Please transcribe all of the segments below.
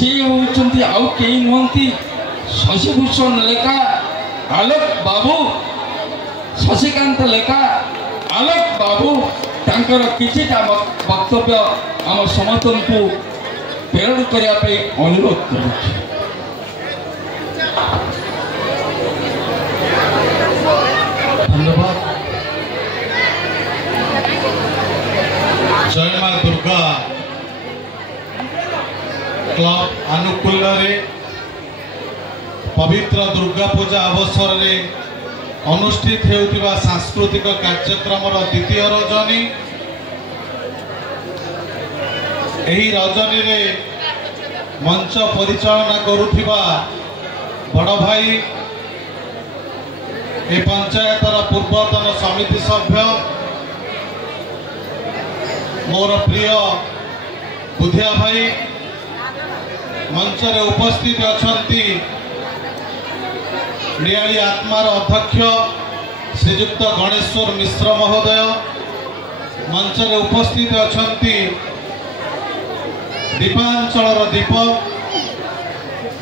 से होउचंती आउ केही नुहंती शशिभूषण लेखा आलोक बाबू शशिकांत लेखा आलोक बाबू तांकर किछिटा वक्तव्य आम समस्तन को प्रेरण करने पे अनुरोध करूँ। धन्यवाद। जय मां दुर्गा क्लब आनुकूल्य पवित्र दुर्गा पूजा अवसर में अनुष्ठित होता सांस्कृतिक कार्यक्रम द्वितीय रजनी यही रजनी रे मंच परिचालना करुथिबा बड़ भाई ए पंचायतर पूर्वतन समिति सभ्य मोर प्रिय बुधिया भाई मंच रे उपस्थित अछंती नियाली आत्मार अध्यक्ष श्रीजुक्त गणेश्वर मिश्र महोदय मंच रे उपस्थित अछंती दीपांचल दीप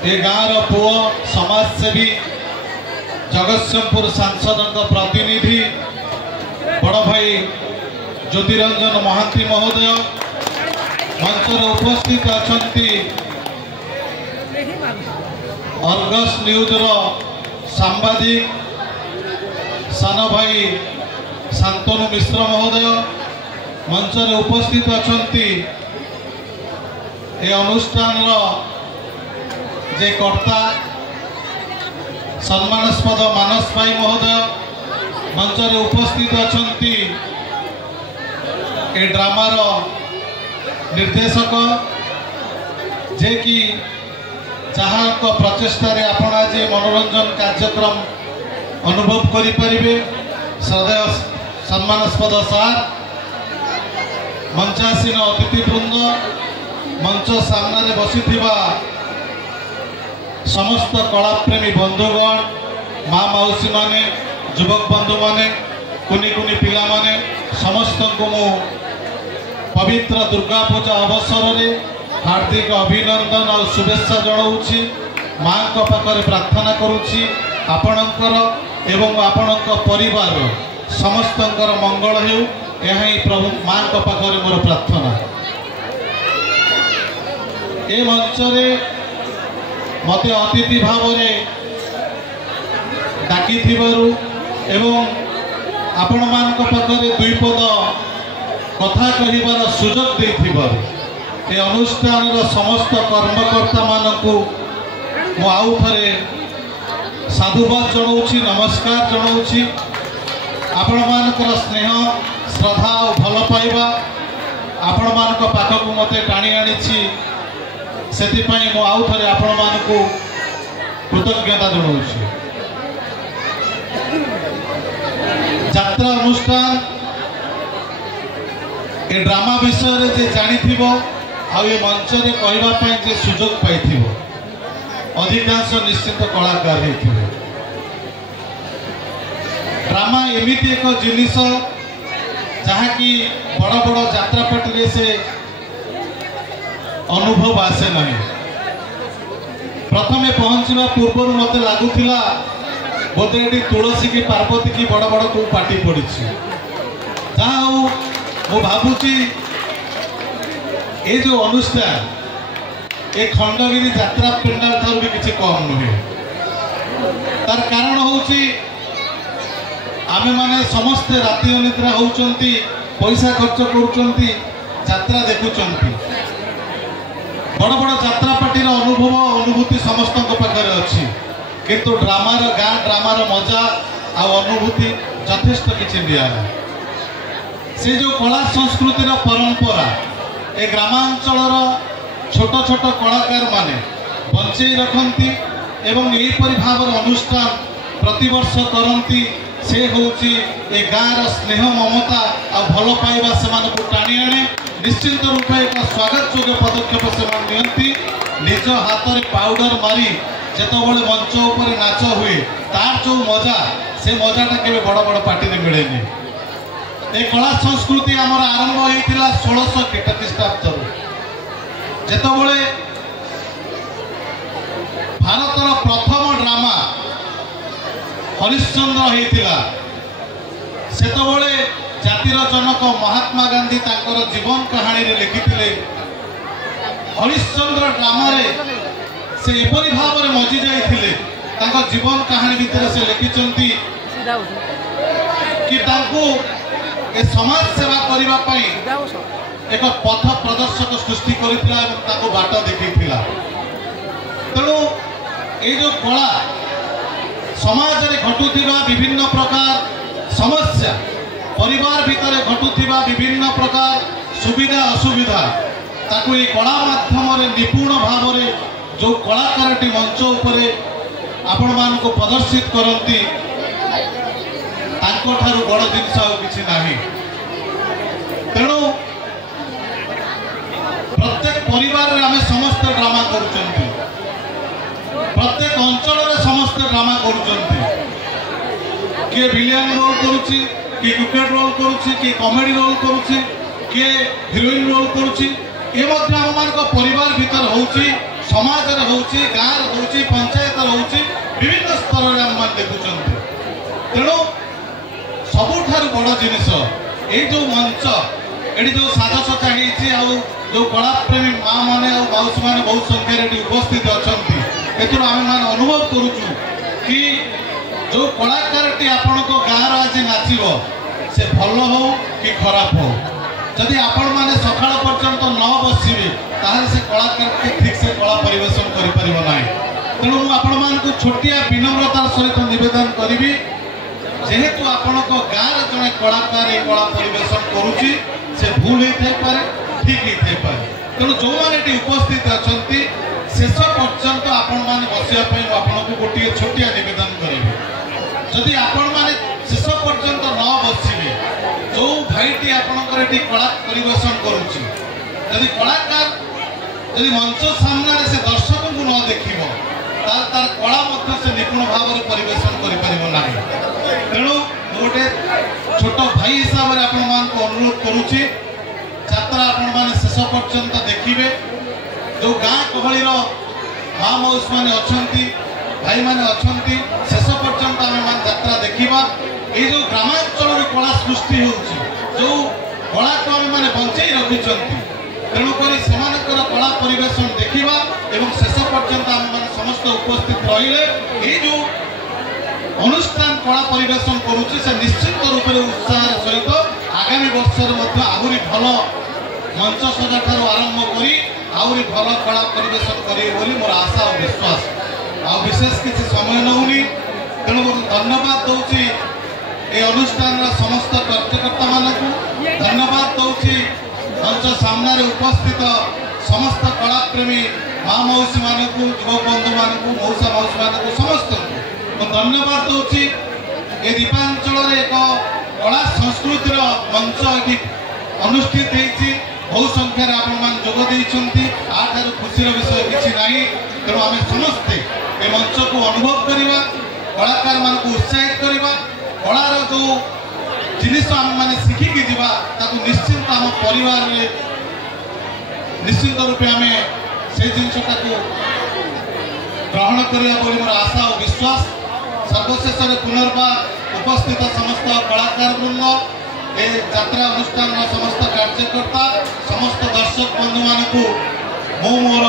ए गाँव पुओ समाजसेवी जगतसिंहपुर सांसद प्रतिनिधि बड़ भाई ज्योतिरंजन महांती महोदय मंच रे उपस्थित अछंती अर्गस न्यूज सांबादिक सान भाई शांतनु मिश्र महोदय मंच रे उपस्थित अछंती ए अनुष्ठान जे कर्ता सम्मानास्पद मानस भाई महोदय मंच रे उपस्थित अछंती ए ड्रामार निर्देशक जे कि जहाँ प्रचेषा आपण आज मनोरंजन कार्यक्रम अनुभव करें सदैव सम्मानास्पद सार मंचासीन अतिथिवृंद मंच सामने बसी समस्त कलाप्रेमी बंधुगण माँ मौसी माने युवक बंधु माने कुनी कुनी पिला माने समस्त को मु पवित्र दुर्गा पूजा अवसर रे हार्दिक अभिनंदन और शुभेच्छा जनाऊँगी माँ को पाखरे प्रार्थना करुँची आपणकर एवं आपणक परिवार समस्तंकर मंगल हेउ यह ही प्रभु माँ को पाखरे मोर प्रार्थना। ए मंच रे मते अतिथि भाव रे डाकी एवं आपण मान पाखरे दुई पद कथा कहिबार सुजोग देथिबारु ए अनुष्ठान समस्त कर्मकर्ता मानकु मु आउ थरे साधुवाद जनाऊँगी नमस्कार जनाऊँगी आपण मानकर स्नेह श्रद्धा और भल पाइबा आपण मानक पाखकु मते टाणी आनिछि सेतिपाई मु आउ थरे आपण मानकु कृतज्ञता जनाऊँगी। यात्रा अनुष्ठान ए ड्रामा विषय रे जे जानिथिबो आ ये मंच रे कहबा पई जे सुजोग पाइथिबो अधिकांश निश्चित कलाकार हेथिबो। ड्रामा एमिति एक जिनिस जहाँ कि बड़ बड़ यात्रापाटी रे से अनुभव आसे नहीं। प्रथमे पहुँचवा पूर्व मत लगुला बोधे ये तुलसी की पार्वती की बड़ बड़ को पार्टी पड़ी जहाँ मु भावुची ये जो अनुष्ठान ए खंडगिरी यात्रा पेंडाल ठार भी किसी कम नुहे। तार कारण होची आमे माने समस्ते राति अनिद्रा होउचंती पैसा खर्च करूचंती यात्रा देखुचंती बड़ बड़ यात्रा पार्टी अनुभव अनुभूति समस्त पाखे अच्छी किंतु ड्रामार गाँ ड्रामार मजा आ अनुभूति यथेष्ट किसी नियारा से जो कला संस्कृतिर परंपरा ए ग्रामांचल छोट छोट कलाकार माने बंचे रखती एवं यहीपरि भाव अनुष्ठान प्रतिवर्ष करती से होची ए गाँव स्नेह ममता आ भल पाइबा से टाणी आने निश्चिंत रूप एक स्वागत योग्य पदक्षेप से नियंती निज हाथ में पाउडर मारी जितेबाला मंच उपर नाच हुए तार जो मजा से मजाटा के बड़ बड़ पार्टी में मिले ए कला संस्कृति आमर आरंभ होता 1600 ख्रीष्टाब्द जितेबाला भारतर प्रथम ड्रामा हरिश्चंद्र होता सेतबले जातिर जनक महात्मा गांधी ताकर जीवन कहानी रे लिखिथिले। हरिश्चंद्र ड्रामा रे से एपरी भाव में मजी जाइथिले ताकर जीवन कहानी भितर से लिखिचंती कि तांको ए समाज सेवा करिबा पई एक पथ प्रदर्शक सृष्टि करिथिला एवं ताको बाट देखिथिला। तेणु ए जो कला समाज रे घटुथिबा विभिन्न प्रकार समस्या परिवार भितर घटुथिबा विभिन्न प्रकार सुविधा असुविधा ताकू ए कला माध्यम रे निपुण भाव रे जो कलाकारटी मंच उपरे आपण मान को प्रदर्शित करती तांको ठारू बड़ जिनस आ किछि नाही। तेणु प्रत्येक परिवार रे आमे समस्त ड्रामा करूचंती, प्रत्येक अंचल रे समस्त ड्रामा करूचंती। किए विलियन रोल करूची, किए क्रिकेट रोल करूची, किए कॉमेडी रोल करूची, किए हिरोइन रोल करूची। ए मध्ये हम मान को परिवार भीतर होउची, समाज रे होउची, गां रे होउची, पंचायत रे होउची, विभिन्न स्तर रे हम मान देखुचंती। तेणु सबुठारु बड़ जिनिस ए जो मंच एटी जो साजसज्जा होती आ जो कला प्रेमी माँ मैंने मौसी मैंने बहुत संख्या उपस्थित अच्छा एथुर आम मैंने अनुभव करुचु कि जो कलाकारटी आपण को गाँव आज नाचब से भल हो कि खराब हो जदि आपण मैंने सकाळ पर्यंत न बसवे ताहले से कलाकार ठीक से कला परिवेशन करें। तेणु मुझे छोटिया विनम्रतार सहित निवेदन करी जेहेतु आपण को गाँव जड़े कलाकार कला परिवेशन करुच्ची से भूल होते पारे ठीक होते पारे। तेणु जो मैंने उपस्थित अच्छा शेष पर्यंत आपण मैंने बसवाई आपको गोटे छोटिया निवेदन करी जदि आपण मैंने शेष पर्यंत न बसवे जो भाईटी आपणकर कला परिवेशन करुच्ची जदि कलाकार जदि मंच सामने से दर्शक को न देख तार कला से निपुण भाव में परिवेशन कर। तेणु गोटे छोट भाई हिसाब से आपण मान को अनुरोध करुच्ची यात्रा आपण मैंने शेष पर्यंत देखिए जो गाँ गहली माँ मौसी मैंने अच्छा भाई मैंने अच्छा शेष पर्यंत आम मान यात्रा देखा ये जो ग्रामांचल कला सृष्टि हो कला को आम मैंने बंचाई रखिंट तेणुक कला परिवेशन देखा एवं शेष पर्यंत आम मैंने समस्त उपस्थित रही जो अनुष्ठान कला परिवेशन करुच्ची से निश्चित रूप से उत्साह सहित आगामी वर्ष आहरी भल मंच सजा ठार आरंभ करी आहरी भल कला परिवेशन करेंगे मोर आशा और विश्वास आ विशेष किसी समय नौनी। तेणु धन्यवाद दूसरी ये अनुष्ठान समस्त कार्यकर्ता मानक धन्यवाद दूसरी मंच सामने उपस्थित समस्त कलाप्रेमी माँ मौसी मानक युवक बंधु मानक मौसा मौसी मानक समस्त धन्यवाद दूसरी ये दीपांचल एक कला संस्कृतिर मंच ये अनुष्ठित होती बहुत संख्यार आपण जोगदे आठार खुशीर विषय किसी ना। तेणु आम समस्ते ये मंच को अनुभव करवा कलाकार मान को उत्साहित करवा कलार जो जिनिस आम मैंने शिखिकी जावा निश्चिंत आम परिवार में निश्चिंत रूपे आम से जिनटा को ग्रहण करवा मोर आशा और विश्वास। सर्वशेष पुनर्बार उपस्थित समस्त कलाकार वृंद ए यात्रा अनुष्ठान समस्त कार्यकर्ता समस्त दर्शक बंधु मान मोर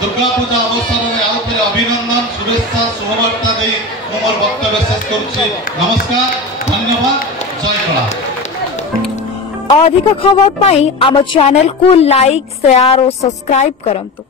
दुर्गा पूजा अवसर में आउ थे अभिनंदन शुभेच्छा शुभवार्ता दे मोर वक्तव्य शेष करुच्ची। नमस्कार, धन्यवाद, जय कला। अधिक खबर पाई आम चैनल को लाइक शेयर और सब्सक्राइब करंतु।